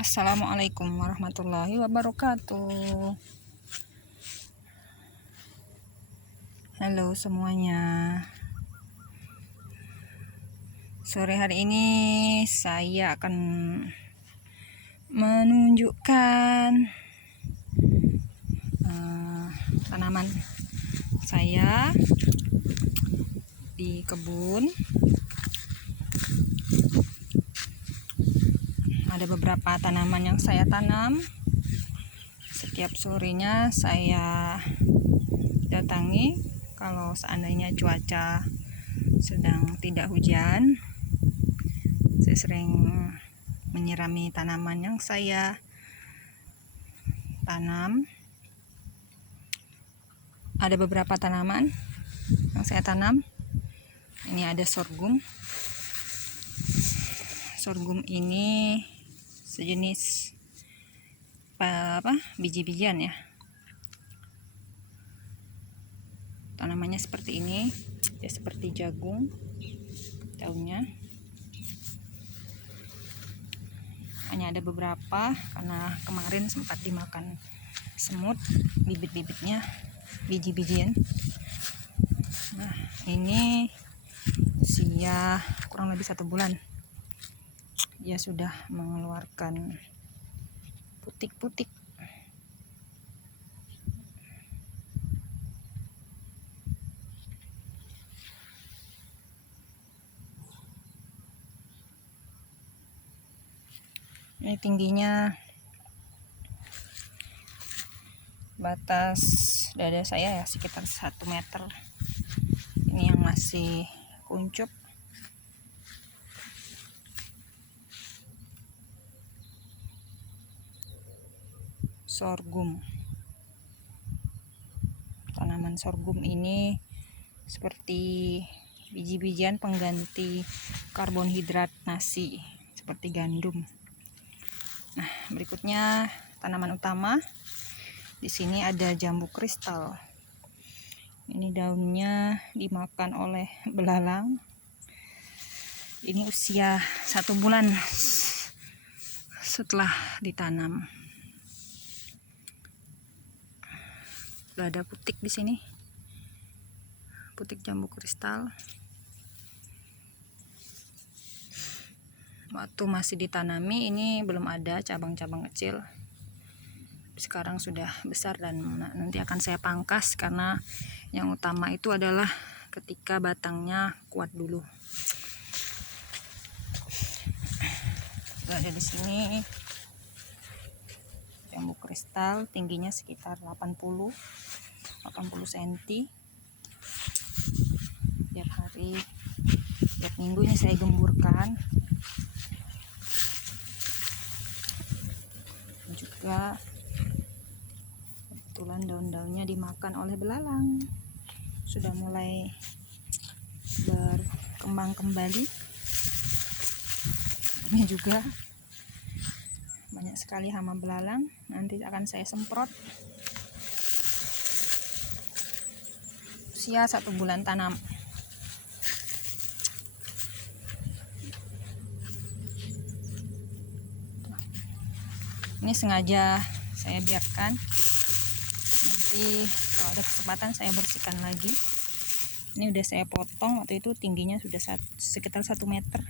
Assalamualaikum warahmatullahi wabarakatuh. Halo semuanya. Sore hari ini saya akan menunjukkan tanaman saya di kebun. Ada beberapa tanaman yang saya tanam. Setiap sorenya saya datangi kalau seandainya cuaca sedang tidak hujan. Saya sering menyirami tanaman yang saya tanam. Ada beberapa tanaman yang saya tanam. Ini ada sorghum. Sorghum ini sejenis biji-bijian ya. Tanamannya seperti ini, ya seperti jagung daunnya. Hanya ada beberapa karena kemarin sempat dimakan semut bibit-bibitnya, biji-bijian. Nah, ini usia kurang lebih 1 bulan. Dia sudah mengeluarkan putik-putik. Ini tingginya batas dada saya ya, sekitar 1 meter. Ini yang masih kuncup. Sorghum. Tanaman sorghum ini seperti biji-bijian pengganti karbonhidrat nasi seperti gandum. Nah, berikutnya tanaman utama. Di sini ada jambu kristal. Ini daunnya dimakan oleh belalang. Ini usia 1 bulan setelah ditanam. Sudah ada putik di sini. Putik jambu kristal. Waktu masih ditanami ini belum ada cabang-cabang kecil. Sekarang sudah besar dan nanti akan saya pangkas karena yang utama itu adalah ketika batangnya kuat dulu. Sudah ada di sini jambu kristal, tingginya sekitar 80 cm. Tiap hari, tiap minggu ini saya gemburkan. Juga kebetulan daun-daunnya dimakan oleh belalang. Sudah mulai berkembang kembali. Ini juga banyak sekali hama belalang. Nanti akan saya semprot. Usia 1 bulan tanam. Ini sengaja saya biarkan. Nanti kalau ada kesempatan saya bersihkan lagi. Ini udah saya potong, waktu itu tingginya sudah sekitar 1 meter.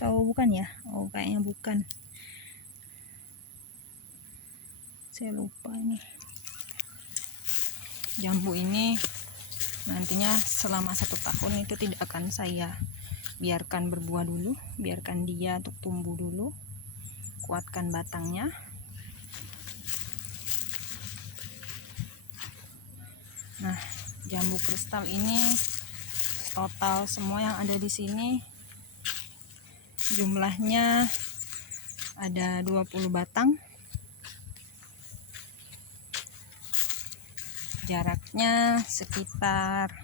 Tahu bukan ya? Oh, kayaknya bukan. Saya lupa ini. Jambu ini nantinya selama 1 tahun itu tidak akan saya biarkan berbuah dulu, biarkan dia untuk tumbuh dulu, kuatkan batangnya. Nah, jambu kristal ini total semua yang ada di sini jumlahnya ada 20 batang. Jaraknya sekitar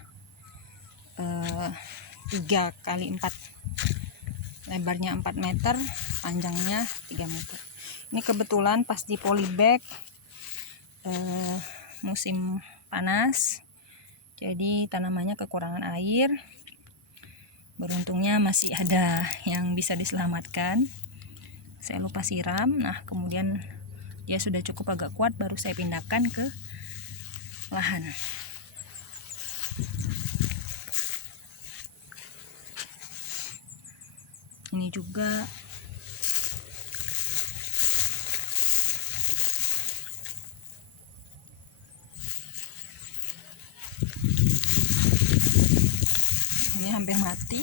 3 kali 4, lebarnya 4 meter, panjangnya 3 meter. Ini kebetulan pas di polybag musim panas, jadi tanamannya kekurangan air. Beruntungnya masih ada yang bisa diselamatkan. saya lupa siram. Nah kemudian dia sudah cukup agak kuat, baru saya pindahkan ke lahan. Ini juga ini hampir mati,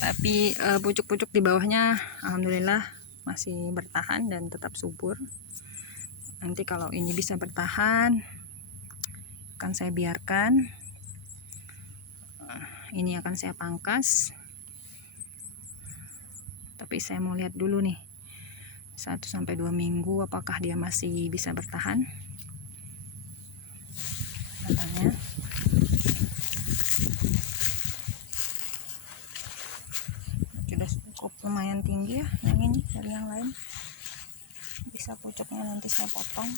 tapi pucuk-pucuk di bawahnya alhamdulillah masih bertahan dan tetap subur. Nanti kalau ini bisa bertahan akan saya biarkan, ini akan saya pangkas. Tapi saya mau lihat dulu nih 1-2 minggu apakah dia masih bisa bertahan batangnya. Sudah cukup lumayan tinggi ya yang ini dari yang lain. Bisa pucuknya nanti saya potong.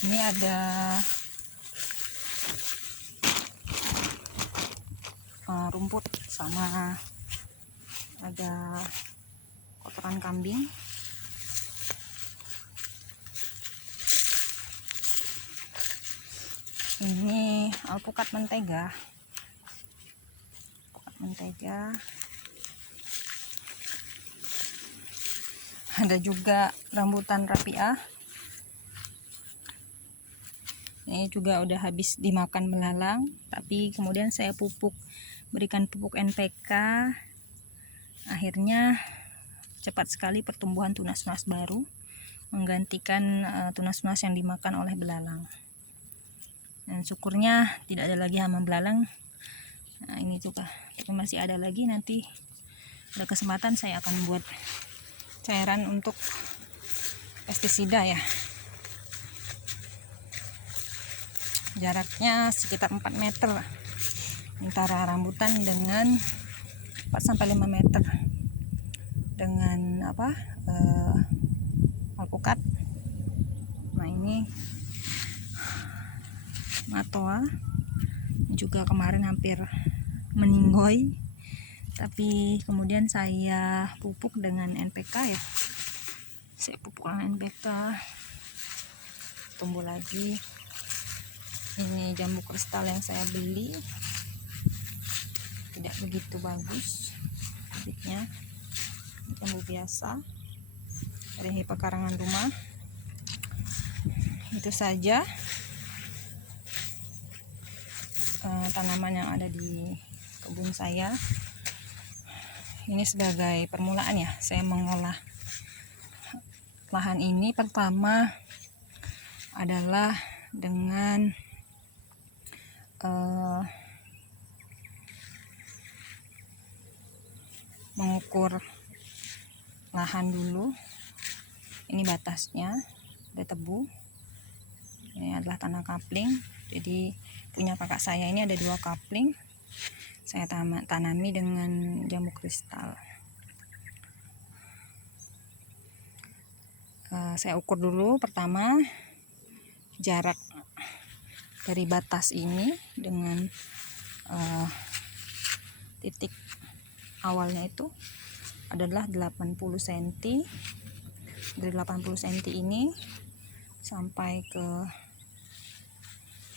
Ini ada rumput sama ada kotoran kambing. Ini alpukat mentega. Ada juga rambutan rapiah. Ini juga udah habis dimakan belalang, tapi kemudian saya berikan pupuk NPK. Akhirnya cepat sekali pertumbuhan tunas-tunas baru, menggantikan tunas-tunas yang dimakan oleh belalang. Dan syukurnya tidak ada lagi hama belalang. Nah ini juga, tapi masih ada lagi. Nanti ada kesempatan saya akan buat cairan untuk pestisida ya. Jaraknya sekitar 4 meter antara rambutan dengan 4-5 meter dengan alpukat. Nah ini matoa juga kemarin hampir meninggoy, tapi kemudian saya pupuk dengan NPK ya. Saya pupuk dengan NPK, tumbuh lagi. Ini jambu kristal yang saya beli, tidak begitu bagus bibitnya, jambu biasa dari pekarangan rumah. Itu saja tanaman yang ada di kebun saya. Ini sebagai permulaan ya, saya mengolah lahan ini. Pertama adalah dengan mengukur lahan dulu. Ini batasnya ada tebu. Ini adalah tanah kapling, jadi punya kakak saya ini ada 2 kapling. Saya tanami dengan jambu kristal. Saya ukur dulu pertama jarak dari batas ini dengan titik awalnya itu adalah 80 cm. Dari 80 cm ini sampai ke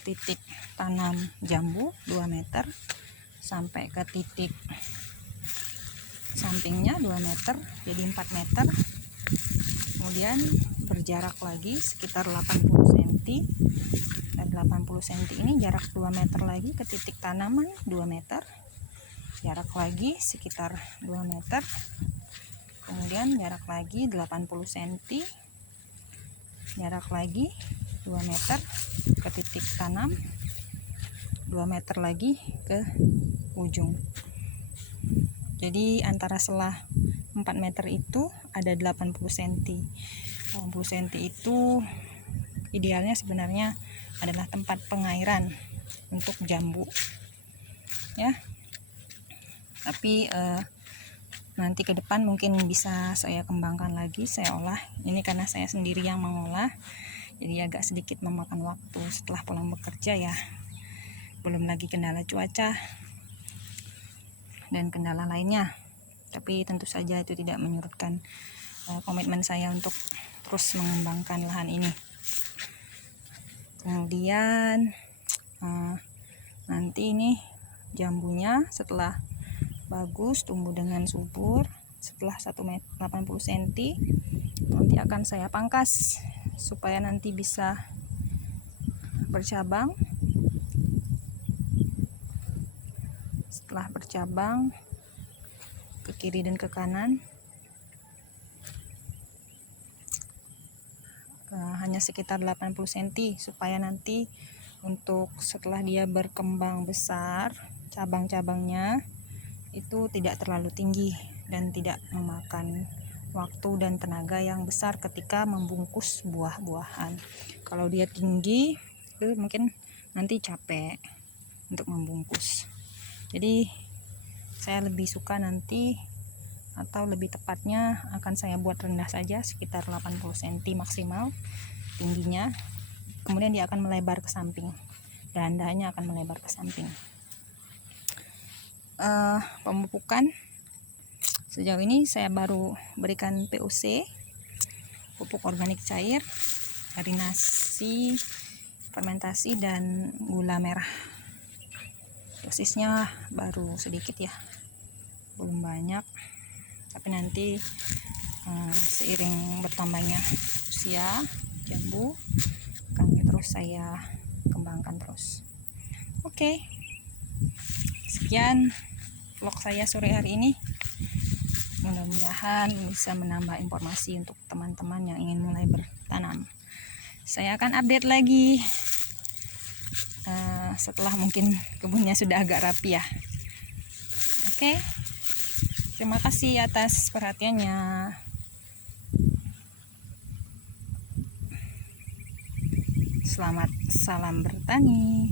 titik tanam jambu 2 meter, sampai ke titik sampingnya 2 meter, jadi 4 meter. Kemudian berjarak lagi sekitar 80 cm, dan 80 cm ini jarak 2 meter lagi ke titik tanaman 2 meter, jarak lagi sekitar 2 meter, kemudian jarak lagi 80 cm, jarak lagi 2 meter ke titik tanam, 2 meter lagi ke ujung. Jadi antara selah 4 meter itu ada 80 cm. 80 cm itu idealnya sebenarnya adalah tempat pengairan untuk jambu ya. Tapi nanti ke depan mungkin bisa saya kembangkan lagi, saya olah. Ini karena saya sendiri yang mengolah, jadi agak sedikit memakan waktu setelah pulang bekerja ya. Belum lagi kendala cuaca dan kendala lainnya. Tapi tentu saja itu tidak menyurutkan komitmen saya untuk terus mengembangkan lahan ini. Kemudian nanti ini jambunya setelah bagus tumbuh dengan subur, setelah 1,80 cm nanti akan saya pangkas supaya nanti bisa bercabang. Setelah bercabang ke kiri dan ke kanan, hanya sekitar 80 cm supaya nanti untuk setelah dia berkembang besar, cabang-cabangnya itu tidak terlalu tinggi dan tidak memakan waktu dan tenaga yang besar ketika membungkus buah-buahan. Kalau dia tinggi itu mungkin nanti capek untuk membungkus. Jadi saya lebih suka nanti, atau lebih tepatnya akan saya buat rendah saja, sekitar 80 cm maksimal tingginya. Kemudian dia akan melebar ke samping, berandanya akan melebar ke samping. Pemupukan sejauh ini saya baru berikan POC, pupuk organik cair, harinasi, fermentasi, dan gula merah. Dosisnya baru sedikit ya, belum banyak, tapi nanti seiring bertambahnya usia jambu akan terus saya kembangkan terus. Oke, sekian vlog saya sore hari ini. Mudah-mudahan bisa menambah informasi untuk teman-teman yang ingin mulai bertanam. Saya akan update lagi setelah mungkin kebunnya sudah agak rapi ya. Oke, terima kasih atas perhatiannya. Selamat salam bertani.